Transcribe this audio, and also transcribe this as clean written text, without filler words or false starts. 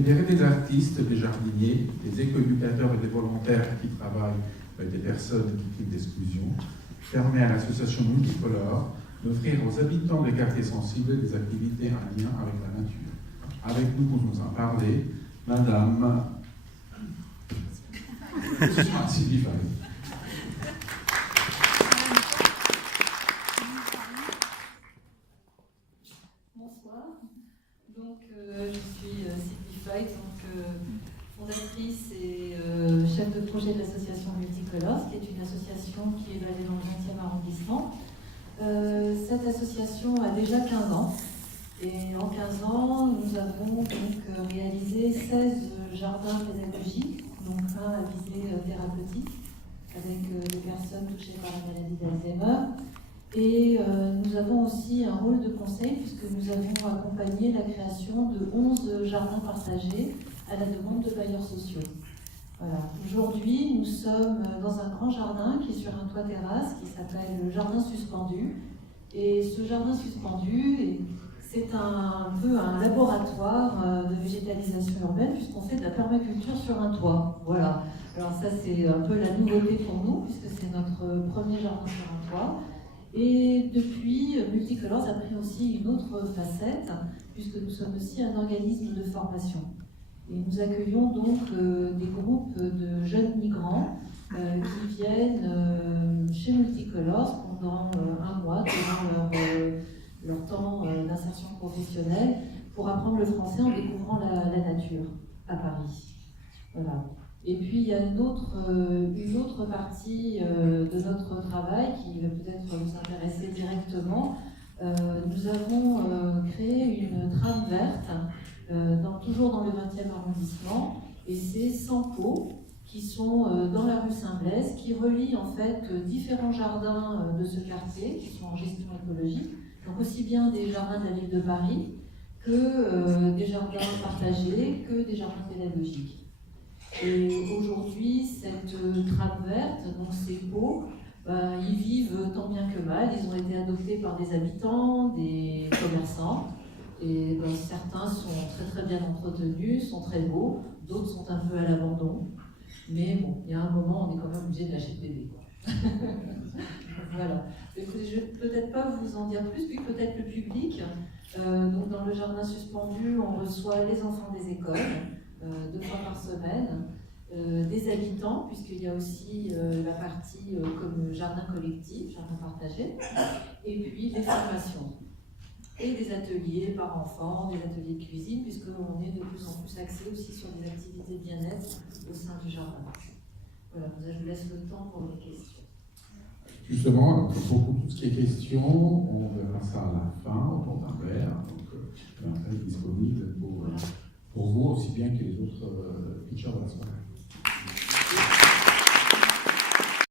Fédérer des artistes, des jardiniers, des éco-éducateurs et des volontaires qui travaillent avec des personnes victimes d'exclusion permet à l'association Multicolore d'offrir aux habitants des quartiers sensibles des activités en lien avec la nature. Avec nous pour nous en parler, Madame Sylvie Fay. Bonsoir. Donc, je suis Sylvie Fay, fondatrice et chef de projet de l'association Multicolores, qui est une association qui est basée dans le 20e arrondissement. Cette association a déjà 15 ans. Et en 15 ans, nous avons donc réalisé 16 jardins pédagogiques, donc un à visée thérapeutique, avec des personnes touchées par la maladie d'Alzheimer. Et nous avons aussi un rôle de conseil, puisque nous avons accompagné la création de 11 jardins partagés à la demande de bailleurs sociaux. Voilà. Aujourd'hui, nous sommes dans un grand jardin qui est sur un toit terrasse, qui s'appelle le jardin suspendu. Et ce jardin suspendu, c'est un peu un laboratoire de végétalisation urbaine, puisqu'on fait de la permaculture sur un toit. Voilà. Alors ça, c'est un peu la nouveauté pour nous, puisque c'est notre premier jardin sur un toit. Et depuis, Multicolores a pris aussi une autre facette, puisque nous sommes aussi un organisme de formation. Et nous accueillons donc des groupes de jeunes migrants qui viennent chez Multicolores pendant un mois, durant leur temps d'insertion professionnelle, pour apprendre le français en découvrant la nature à Paris. Voilà. Et puis il y a une autre partie de notre travail qui va peut-être vous intéresser directement. Nous avons créé une trame verte, toujours dans le 20e arrondissement, et c'est 100 pots qui sont dans la rue Saint-Blaise, qui relient en fait différents jardins de ce quartier, qui sont en gestion écologique, donc aussi bien des jardins de la ville de Paris, que des jardins partagés, que des jardins pédagogiques. Et aujourd'hui, cette trame verte, donc ces pots, ils vivent tant bien que mal. Ils ont été adoptés par des habitants, des commerçants. Et certains sont très très bien entretenus, sont très beaux. D'autres sont un peu à l'abandon. Mais bon, il y a un moment, on est quand même obligé de lâcher le bébé, quoi. Voilà. Écoutez, je ne vais peut-être pas vous en dire plus, puis peut-être le public. Donc dans le jardin suspendu, on reçoit les enfants des écoles. 2 fois par semaine, des habitants, puisqu'il y a aussi la partie comme jardin collectif, jardin partagé, et puis des formations, et des ateliers par enfants, des ateliers de cuisine, puisqu'on est de plus en plus axé aussi sur des activités de bien-être au sein du jardin. Voilà, je vous laisse le temps pour les questions. Justement, pour tout ce qui est question, on verra ça à la fin, autour d'un verre, donc est disponible pour vous aussi bien que les autres pitchers de la soirée.